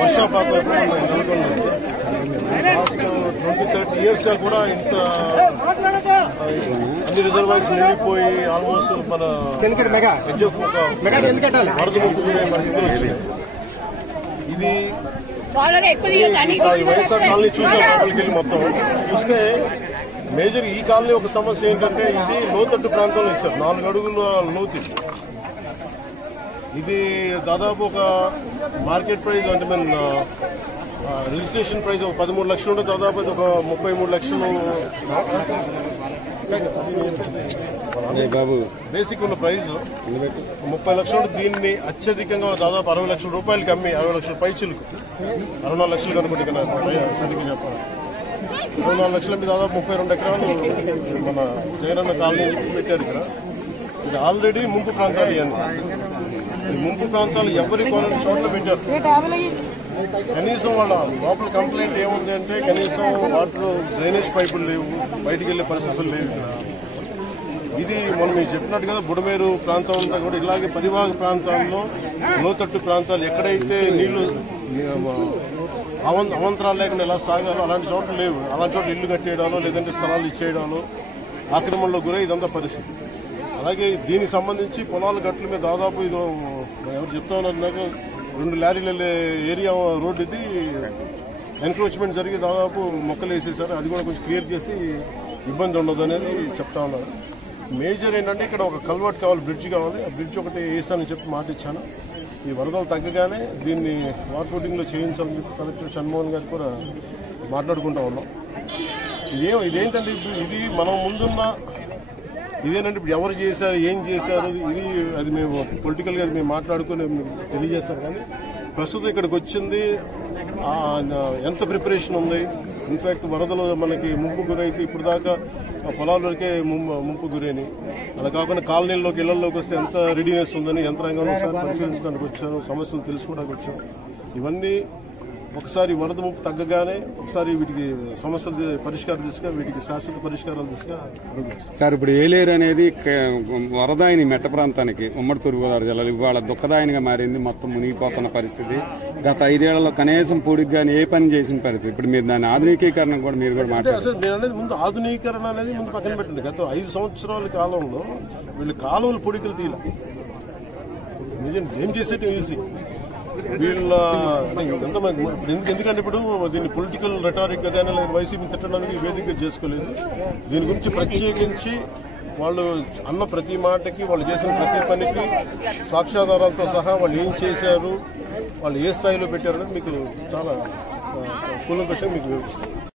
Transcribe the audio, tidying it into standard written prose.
వర్షాపాతం నెలకొంది. లాస్ట్ 20-30 ఇయర్స్గా కూడా ఇంత అన్ని రిజర్వాయర్స్ నిండిపోయి ఆల్మోస్ట్ మన వరద ముప్పు గురే పరిస్థితులు వచ్చినాయి. ఇది వైఎస్ఆర్ కాలనీ చూసాం లోపలికి వెళ్ళి మొత్తం చూస్తే మేజర్ ఈ కాలనీ ఒక సమస్య ఏంటంటే ఇది లోతట్టు ప్రాంతంలో ఇచ్చారు. 4 అడుగుల లోతు. ఇది దాదాపు ఒక మార్కెట్ ప్రైస్ అంటే మన రిజిస్ట్రేషన్ ప్రైస్ ఒక 13 లక్షలు ఉంటే దాదాపు ఒక 33 లక్షలు బేసిక్ ఉన్న ప్రైస్ 30 లక్షలు. దీన్ని అత్యధికంగా దాదాపు 60 లక్షల రూపాయలకి అమ్మి 60 లక్షల పైచులకు 64 లక్షలు కనుకుంటే కదా సరిగ్గా చెప్పాలి. 24 లక్షల మీద దాదాపు 32 ఎకరాలు మన జగనన్న కాలనీ పెట్టారు. ఇక్కడ ఇది ఆల్రెడీ ముంపు ప్రాంతాలు. ఇవన్నీ ఈ ముంపు ప్రాంతాలు ఎవరి కొన్ని చోట్ల పెట్టారు. కనీసం వాళ్ళ లోపల కంప్లైంట్ ఏముంది అంటే కనీసం వాటర్ డ్రైనేజ్ పైపులు లేవు, బయటికి వెళ్లే పరిస్థితులు లేవు. ఇది మనం మీకు చెప్పినట్టు కదా బుడమేరు ప్రాంతం అంతా కూడా ఇలాగే పరివాహక ప్రాంతాల్లో లోతట్టు ప్రాంతాలు ఎక్కడైతే నీళ్లు అవంతరాలు లేకుండా ఎలా సాగాలో అలాంటి చోట్ల లేవు. అలాంటి చోట్ల ఇల్లు కట్టేయడాలో లేదంటే స్థలాలు ఇచ్చేయడాలో ఆక్రమణలో గురై ఇదంతా పరిస్థితి. అలాగే దీనికి సంబంధించి పొలాల గట్ల మీద దాదాపు ఇది ఎవరు చెప్తా ఉన్నారు నాకు 2 లారీలు వెళ్ళే ఏరియా రోడ్డు ఇది ఎన్క్రోచ్మెంట్ జరిగి దాదాపు మొక్కలు వేసేసారు. అది కూడా కొంచెం క్లియర్ చేసి ఇబ్బంది ఉండదు అనేది చెప్తా ఉన్నారు. మేజర్ ఏంటంటే ఇక్కడ ఒక కల్వర్ట్ కావాలి, బ్రిడ్జ్ కావాలి. ఆ బ్రిడ్జ్ ఒకటి వేస్తానని చెప్పి మాట ఇచ్చాను. ఈ వరదలు తగ్గగానే దీన్ని వాటర్ ఫుటింగ్లో చేయించాలని చెప్పి కలెక్టర్ షణ్మోహన్ గారు కూడా మాట్లాడుకుంటా ఉన్నాం. ఇదేంటంటే ఇది మనం ముందున్న ఇదేనంటే ఇప్పుడు ఎవరు చేశారు ఏం చేశారు ఇది అది మేము పొలిటికల్గా మేము మాట్లాడుకుని తెలియజేస్తాం. కానీ ప్రస్తుతం ఇక్కడికి వచ్చింది ఎంత ప్రిపరేషన్ ఉంది. ఇన్ఫ్యాక్ట్ వరదలు మనకి ముంపు గురైతే ఇప్పుడు దాకా పొలాల్లోకే ముంపు గురైనాయి. అలా కాకుండా కాలనీల్లోకి ఇళ్లలోకి వస్తే ఎంత రెడీనెస్ ఉందని యంత్రాంగం ఒకసారి పరిశీలించడానికి వచ్చాను, సమస్యలు తెలుసుకోవడానికి వచ్చాను. ఇవన్నీ ఒకసారి వరద ముప్పు తగ్గగానే ఒకసారి వీటికి సమస్యలు పరిష్కారం దిశగా వీటికి శాశ్వత పరిష్కారాలు దిశగా అడుగుతాం. సార్ ఇప్పుడు ఏలేరు అనేది వరదాయిని మెట్ట ప్రాంతానికి ఉమ్మడి తూర్పుగోదావరి జిల్లాలో ఇవాళ దుఃఖదాయినిగా మారింది. మొత్తం మునిగిపోతున్న పరిస్థితి. గత 5 ఏళ్లలో కనీసం పూడికి కానీ ఏ పని చేసిన పరిస్థితి. ఇప్పుడు మీరు దాని ఆధునికీకరణ కూడా మీరు కూడా మాట్లాడారు. నేను అనేది ముందు ఆధునీకరణ అనేది ముందు పక్కన పెట్టండి. గత 5 సంవత్సరాల కాలంలో వీళ్ళు కాలువలు పొడికలు తీయాలి. నిజం ఏం చేసేటం ఈజీ వీళ్ళ ఎందుకంటే ఇప్పుడు దీన్ని పొలిటికల్ రెటారిక్ కానీ లేదా వైసీపీ తిట్టడానికి వేదిక చేసుకోలేదు. దీని గురించి ప్రత్యేకించి వాళ్ళు అన్న ప్రతి మాటకి వాళ్ళు చేసిన ప్రతి పనికి సాక్ష్యాధారాలతో సహా వాళ్ళు ఏం చేశారు, వాళ్ళు ఏ స్థాయిలో పెట్టారు అనేది మీకు చాలా కూలంకషంగా మీకు వివరిస్తారు.